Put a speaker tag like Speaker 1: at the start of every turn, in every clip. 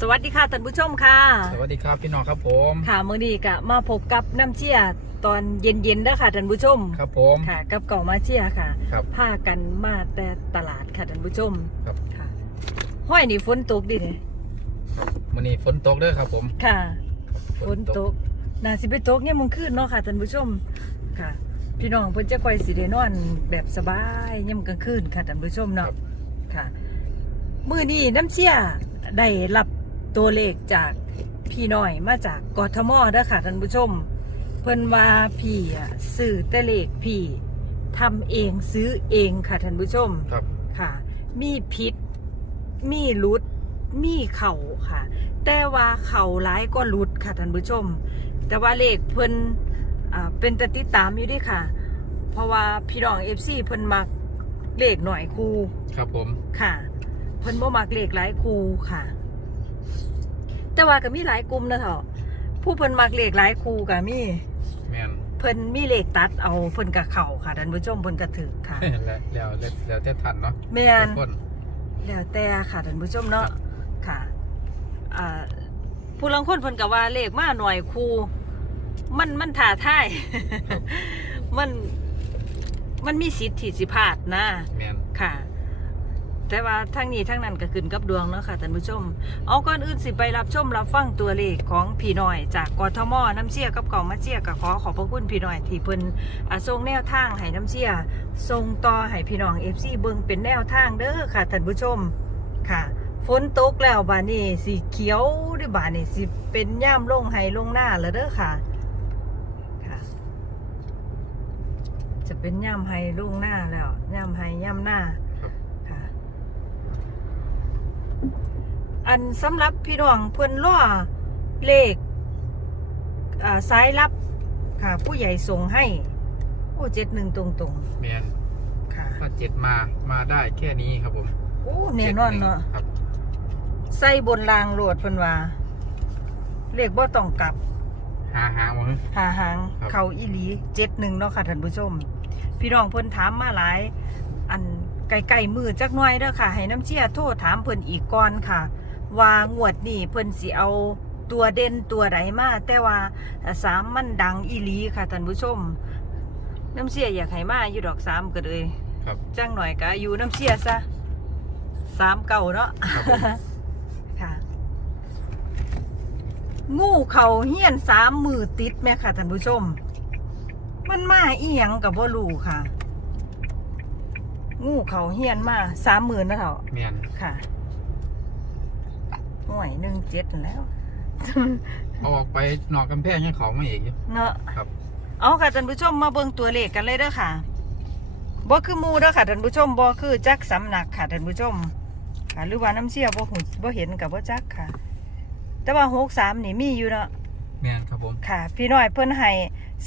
Speaker 1: สวัสดีค่ะท่านผู้ชมค่ะ
Speaker 2: สวัสดีครับพี่น้องครับผม
Speaker 1: ค่ะมื้อนี้ก็มาพบกับน้ำเชี่ยตอนเย็นๆเด้อค่ะท่านผู้ชม
Speaker 2: ครับผม
Speaker 1: ค่ะ กับเก่ามาเชี่ยค่ะ
Speaker 2: ครับ
Speaker 1: พากันมาแต่ตลาดค่ะท่านผู้ชม
Speaker 2: ครับ
Speaker 1: ค่ะห้อยนี่ฝนตกดิเนี่ย
Speaker 2: วันนี้ฝนตกเด้อครับผม
Speaker 1: ค่ะฝนตกน่าสิไปตกเนี่ยามมันขึ้นเนาะค่ะท่านผู้ชมค่ะ พี่น้องเพิ่นจะคอยสิได้นอนแบบสบายยามกลางคืนค่ะท่านผู้ชม
Speaker 2: ค
Speaker 1: เนาะ
Speaker 2: รับ
Speaker 1: ค่ะ มือนี้น้ำเชี่ยได้รับ ตัวเลขจากพี่น้อยมาจากกทมเด้อค่ะท่านผู้ชม เพิ่นว่าพี่อะซื้อแต่เลขพี่ทำเองซื้อเองค่ะท่านผู้ชม
Speaker 2: ครับ
Speaker 1: ค่ะ มีพิษ มีรุด มีเข่าค่ะ แต่ว่าเข่าร้ายก็รุดค่ะท่านผู้ชม แต่ว่าเลขเพิ่นอ่าเป็นตติดตามอยู่เด้วยค่ะ เพราะว่าพี่น้องเอฟซีเพิ่นมักเลขหน่อยคู
Speaker 2: ครับผม
Speaker 1: ค่ะ เพิ่นบ่มักเลขหลายคูค่ะ แต่ว่าก็มีหลายกลุ่มนะเถอะผู้เพิ่นมักเลขหลายคูก็มี
Speaker 2: แมน
Speaker 1: เพิ่นมีเลขตัดเอาเพิ่นก็เข้าค่ะท่านผู้ชมเพิ่นก็ถึกค่ะ
Speaker 2: แล้วแล้วแล้วแล้วแต่ทันเนาะ
Speaker 1: แม่น
Speaker 2: ทุกคน
Speaker 1: แล้วแต่ค่ะท่านผู้ชมเนาะค่ะอ่าผู้ลังคนเพิ่นก็ว่าเลขมาหน่อยครูมันมันท้าทาย มันมันมีสิทธิ์ที่สิพลาดนะ
Speaker 2: แมน
Speaker 1: ค่ะ แต่ว่าทั้งนี้ทั้งนั้นก็ขึ้นกับดวงเนาะค่ะท่านผู้ชม เอาก่อนอื่นสิไปรับชมรับฟังตัวเลขของพี่น้อย จากกทมน้ำเชี่ยกับเก่ามาเชี่ยก็ขอขอบพระคุณพี่น้อยที่เพิ่นอ่าส่งแนวทางให้น้ำเชี่ยส่งต่อให้พี่น้องเอฟซีเบิ่งเป็นแนวทางเด้อค่ะท่านผู้ชมค่ะฝนตกแล้วบานนี้สีเขียวหรือบานนี้สิเป็นย่ามลงไห้ลงหน้าแล้วเด้อค่ะจะเป็นย่ามไห้ลงหน้าแล้วย่ามไห้ย่ามหน้า
Speaker 2: ครับ
Speaker 1: ค่ะ อันสำหรับพี่น้องเพื่อนล่อเลขอ่าสายลับค่ะ ผู้ใหญ่ส่งให้ โอ้เจ็ดหนึ่งตรงตรง
Speaker 2: แมน
Speaker 1: ๆค่ะ
Speaker 2: ถ้าเจ็ดมามาได้แค่นี้ครับผม
Speaker 1: โอ้แน่นอนเนาะ
Speaker 2: ครับ
Speaker 1: ใส่บนรางโหลดเพิ่นว่าเลขบ่ต้องกลับ
Speaker 2: หาหางมั้ง
Speaker 1: หาหาง
Speaker 2: ครับ
Speaker 1: เขาอีหลีเจ็ดหนึ่งเนาะค่ะท่านผู้ชม พี่น้องเพิ่นถามมาหลาย อันไก่ๆมือจักหน่อยเด้อค่ะ ให้น้ำเชี่ยโทษถามเพิ่นอีกก่อนค่ะ ว่างวดนี้เพิ่นสิเอาตัวเด่นตัวใดมาแต่ว่าสามมันดังอีหลีค่ะท่านผู้ชม น้ำเชี่ยอยากให้มาอยู่ดอกสามก็เลย
Speaker 2: ครับ
Speaker 1: จังหน่อยก็อยู่น้ำเชี่ยซะสามเก่าเนาะ
Speaker 2: ครับผม
Speaker 1: ค่ะ งูเขาเฮี้ยนสามมือติดแม่ค่ะท่านผู้ชม มันมาอีหยังกับบ่รู้ค่ะ งูเขาเฮี้ยนมาสามหมื่นนะเถอะ
Speaker 2: แมน
Speaker 1: ค่ะ ห่วยหนึ่งเจ็ดนั่นแล้ว
Speaker 2: เอาออกไปนอกกำแพงยังเขาไม่เอกอยู่
Speaker 1: เนาะ
Speaker 2: ครับ
Speaker 1: เอาค่ะท่านผู้ชมมาเบิ่งตัวเลขกันเลยเด้อค่ะบ่คือหมูเด้อค่ะท่านผู้ชมบ่คือจักสำนักค่ะท่านผู้ชม ค่ะหรือว่าน้ำเชี่ยวบ่หูบ่เห็นกับบ่จักค่ะ แต่ว่าหกสามนี่มีอยู่เนาะ
Speaker 2: แมนครับผม
Speaker 1: ค่ะ พี่น้อยเพิ่นให้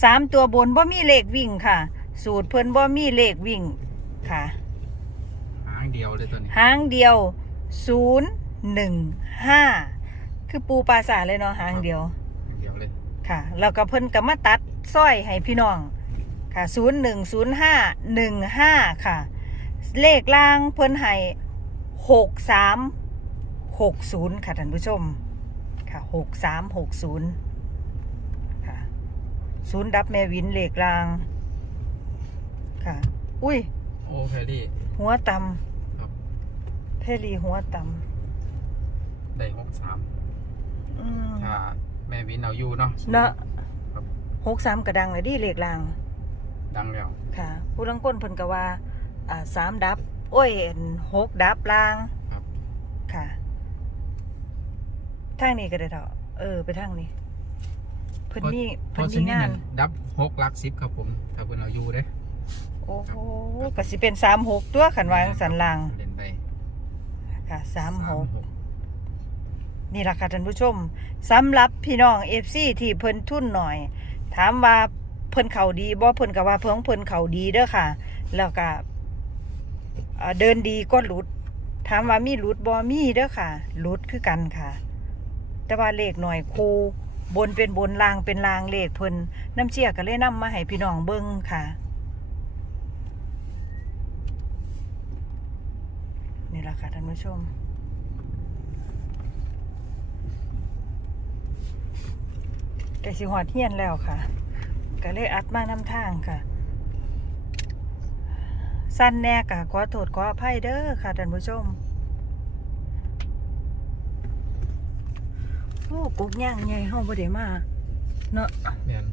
Speaker 1: สามตัวบนบ่มีเลขวิ่งค่ะ สูตรเพิ่นบ่มีเลขวิ่งค่ะ
Speaker 2: หางเดียวเลยตัวนี้
Speaker 1: หางเดียวศูนย์ หนึ่งห้าคือปูปลาสาเลยเนาะหางเดียว
Speaker 2: หางเดียวเลย
Speaker 1: ค่ะแล้วก็เพิ่นก็มาตัดสร้อยให้พี่น้องค่ะศูนย์หนึ่งศูนย์ห้าหนึ่งห้าค่ะ เลขล่างเพิ่นให้หกสามหกศูนย์ค่ะท่านผู้ชมค่ะหกสามหกศูนย์ค่ะศูนย์ดับแม่วินเลขล่าง ค่ะ อุ้ย
Speaker 2: โอ้แพรรี่
Speaker 1: หัวต
Speaker 2: ครับำ
Speaker 1: เพลีหัวต
Speaker 2: ได้หกสามำ
Speaker 1: อืม
Speaker 2: ถ้าแม่วินเอาอยู่เนาะ
Speaker 1: เนาะ
Speaker 2: ครับ
Speaker 1: หกสามกระดังเลยดิเลขล่าง
Speaker 2: ดังแล้ว
Speaker 1: ค่ะ ผู้ลังก้นเพิ่นก็ว่า อ่าสามดับ โอ้ยอั่นหกดับล่าง
Speaker 2: ครับ
Speaker 1: ค่ะ ทางนี้ก็ได้เถอะเออ ไปทางนี้ เพิ่นมี
Speaker 2: เพ
Speaker 1: เพิ่น
Speaker 2: ราะฉะ
Speaker 1: มี
Speaker 2: นี้
Speaker 1: งาน
Speaker 2: นั่นดับหกหลักสิบครับผม ถ้าเพิ่นเอาอยู่เด้
Speaker 1: โอ้โหก็สิเป็นสามหกตัวขันวาจั่งสันล่าง
Speaker 2: เล่นไป
Speaker 1: ค่ะสามหก
Speaker 2: 36
Speaker 1: นี่แหละค่ะท่านผู้ชมสำหรับพี่น้องเอฟซีที่เพิ่นทุนหน่อย ถามว่าเพิ่นเข่าดีบ่เพิ่นก็ว่าเพิ่งเพิ่นเข่าดีเด้อค่ะ แล้วก็เดินดีก็หลุด ถามว่ามีหลุดบ่มีเด้อค่ะหลุดคือกันค่ะ แต่ว่าเลขหน่อยคูบนเป็นบนลางเป็นลางเลขเพิ่นน้ำเชี่ยก็เลยนำมาให้พี่น้องเบิ่งค่ะนี่แหละค่ะท่านผู้ชม แกสิหอดเฮียนแล้วค่ะก็เลยอัดมานำทางค่ะ สั้นแน่กะขอโทษขออภัยเด้อค่ะท่านผู้ชมโอ้กุกย่างใหญ่เฮาบ่ได้มาเนาะ
Speaker 2: แม่น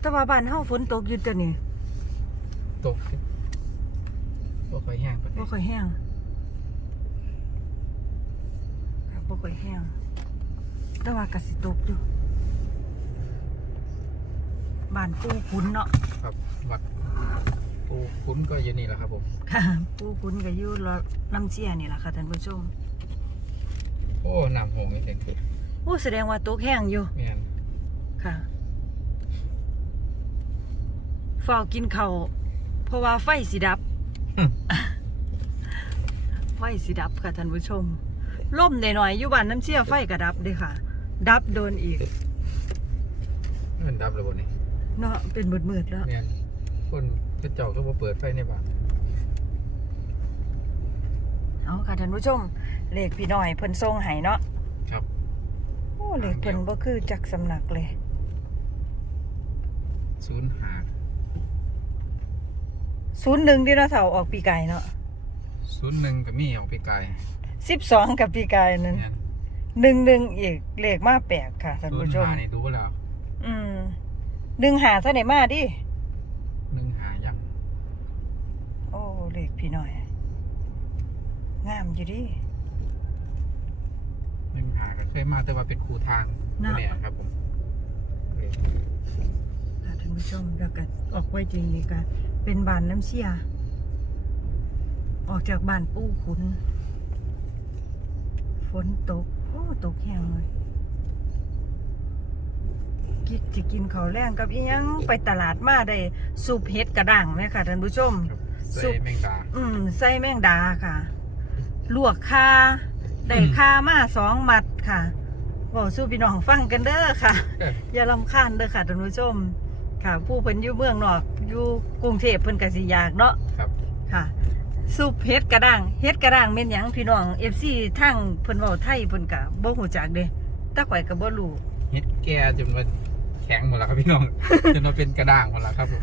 Speaker 1: แต่ว่าบ้านเฮาฝนตกอยู่ตัวนี้
Speaker 2: ตกบ่ค่อยแห้งปานใด
Speaker 1: บ่ค่อยแห้งครั บบ่ค่อยแห้งแต่ว่าก็สิตกอยู่บ้านปูขุนเนาะ
Speaker 2: ครับวัดปูคุ้นก็อยู่นี่แหละครับผม
Speaker 1: ค่ะปูขุนก็อยู่รอน้ำเชี่ยนี่ล่ะค่ะท่านผู้ชม
Speaker 2: โอ้น้ำหงส์นี่เต็มคือ
Speaker 1: โอ้แสดงว่าตกแห้งอยู่
Speaker 2: แม่น
Speaker 1: ค่ะเฝ้าวกินเขาวเพราะว่าไฟสิดับ ไฟสิดับค่ะท่านผู้ชม ล่มหน่อยๆอยู่บ้านน้ำเชี่ยไฟก็ดับเด้อค่ะ ดับโดนอีก
Speaker 2: มันดับแล้วบ่นี่
Speaker 1: เนาะเป็นมืดๆแล้ว
Speaker 2: แม่นคนกระเจ้าก็บ่เปิดไฟในบ้าน
Speaker 1: เอาค่ะท่านผู้ชมเลขพี่น้อยเพิ่นส่งให้เนาะ
Speaker 2: ครับ
Speaker 1: โอ้เลขเพิ่นบ่คือจักสำนักเลย
Speaker 2: ศูนย์หา
Speaker 1: ศูนย์หนึ่งที่เราะเฒ่าออกปีไก่เนาะ
Speaker 2: ศูนย์หนึ่งก็มีออกไปไกล
Speaker 1: สิบสองกับปีไก่นั้น
Speaker 2: แม่น
Speaker 1: หนึ่งหนึ่งอีกเลขมาแปลกค่ะท่าน
Speaker 2: ศูน
Speaker 1: ผู้
Speaker 2: ย์
Speaker 1: ชม
Speaker 2: หานี่ดูแล้ว
Speaker 1: อืมหนึ่งหาเท่าไหนมาดิ
Speaker 2: หนึ่งหายัง
Speaker 1: โอ้เลขพี่น้อย งามอยู่ดิ
Speaker 2: หนึ่งหาก็เคยมาแต่ว่าเป็นครูทาง
Speaker 1: เนาะ
Speaker 2: เนี่ยครับผมเออ
Speaker 1: ค่ะท่านผู้ชมแล้วก็ออกไว้จริงนี่ก็เป็นบ้านน้ำเชี่ยออกจากบ้านปู้ขุน ฝนตก โอ้ตกแห้งเลยกินจะกินข้าวแรงกับอีหยังไปตลาดมาได้สูบเห็ดกระด้างไหมค่ะท่านผู้ชม
Speaker 2: ครับ
Speaker 1: สุ
Speaker 2: ใส่
Speaker 1: ก
Speaker 2: แมงดา
Speaker 1: อืมใส่แมงดาค่ะ ลวกคาได้
Speaker 2: อืม
Speaker 1: คามาสองมัดค่ะบอกสู้พี่น้องฟังกันเด้อค่ะ
Speaker 2: เอ้ย
Speaker 1: อย่าลำคาญเด้อค่ะท่านผู้ชม ค่ะ ผู้เพิ่นอยู่เมืองนอกอยู่กรุงเทพเพิ่นก็สิอยากเนาะ
Speaker 2: ครับ
Speaker 1: ค่ะ ซุปเฮ็ดกระด้างเฮ็ดกระด้างแม่นหยังพี่น้อง FC ทั้งเพิ่นเว้าไทยเพิ่นก็บ่ฮู้จักเด้แตาข่อยก็บ่รู้
Speaker 2: เฮ็ดแก่จนมันแข็งหมดแล้วครับพี่น้อง จนมันเป็นกระด้างหมดแล้วครับผม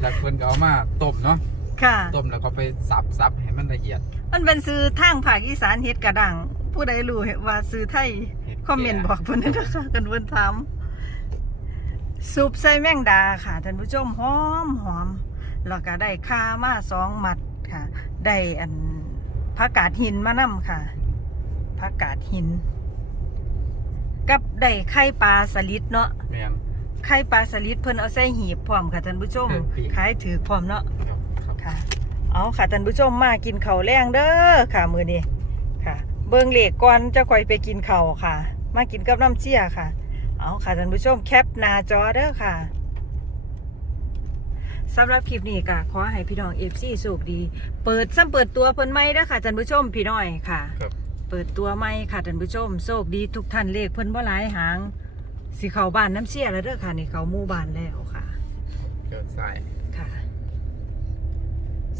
Speaker 2: แล้วเพิ่นก็เอามาต้มเนาะ
Speaker 1: ค่ะ
Speaker 2: ต้มแล้วก็ไปสับสับให้มันละเอียด
Speaker 1: มันเป็นซื้อทางภาคอีสานเฮ็ดกระด้าง ผู้ใดรู้ว่าซื้อไทย
Speaker 2: เฮ็ดแก่
Speaker 1: คอมเมนต์บอกเพิ่นด้วยนะคะกันเพิ่นถามซุปใส่แมงดาค่ะท่านผู้ชมหอมหอมแล้วก็ได้ข้ามาสองมัด ค่ะ ได้อันผักกาดหินมานํค่ะผักกาดหิน กับได้ไข่ปลาสลิดเนาะ
Speaker 2: แม่น
Speaker 1: ไข่ปลาสลิดเพิ่นเอาใส่หีบพร้อมค่ะท่านผู้ชม
Speaker 2: เออปีก
Speaker 1: ขายถือพร้อมเนาะ
Speaker 2: ครับครับ
Speaker 1: ค่ะ เอาค่ะท่านผู้ชมมากินข้าวแรงเด้อค่ะมื้อนี้ค่ะ เบิ่งเลขก่อนจะค่อยไปกินข้าวค่ะ มากินกับน้ำเชี่ยค่ะ เอาค่ะท่านผู้ชมแคปหน้าจอเด้อค่ะ สำหรับคลิปนี้ก็ขอให้พี่น้อง FC โชคดี เปิดซ้ำเปิดตัวเพิ่นใหม่เด้อค่ะท่านผู้ชมพี่น้อยค่ะ
Speaker 2: ครับ
Speaker 1: เปิดตัวใหม่ค่ะท่านผู้ชมโชคดีทุกท่านเลขเพิ่นบ่หลายหางสิเข้าบ้านน้ำเชี่ยแล้วเด้อค่ะนี่เข้าหมู่บ้านแล้วค่ะ
Speaker 2: เกิดใส่
Speaker 1: ค่ะ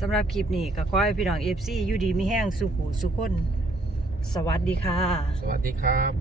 Speaker 1: สำหรับคลิปนี้ก็ขอให้พี่น้องเอฟซีอยู่ดีมีแห้งสุขุสุขคน สวัสดีค่ะ
Speaker 2: สวัสดีครับ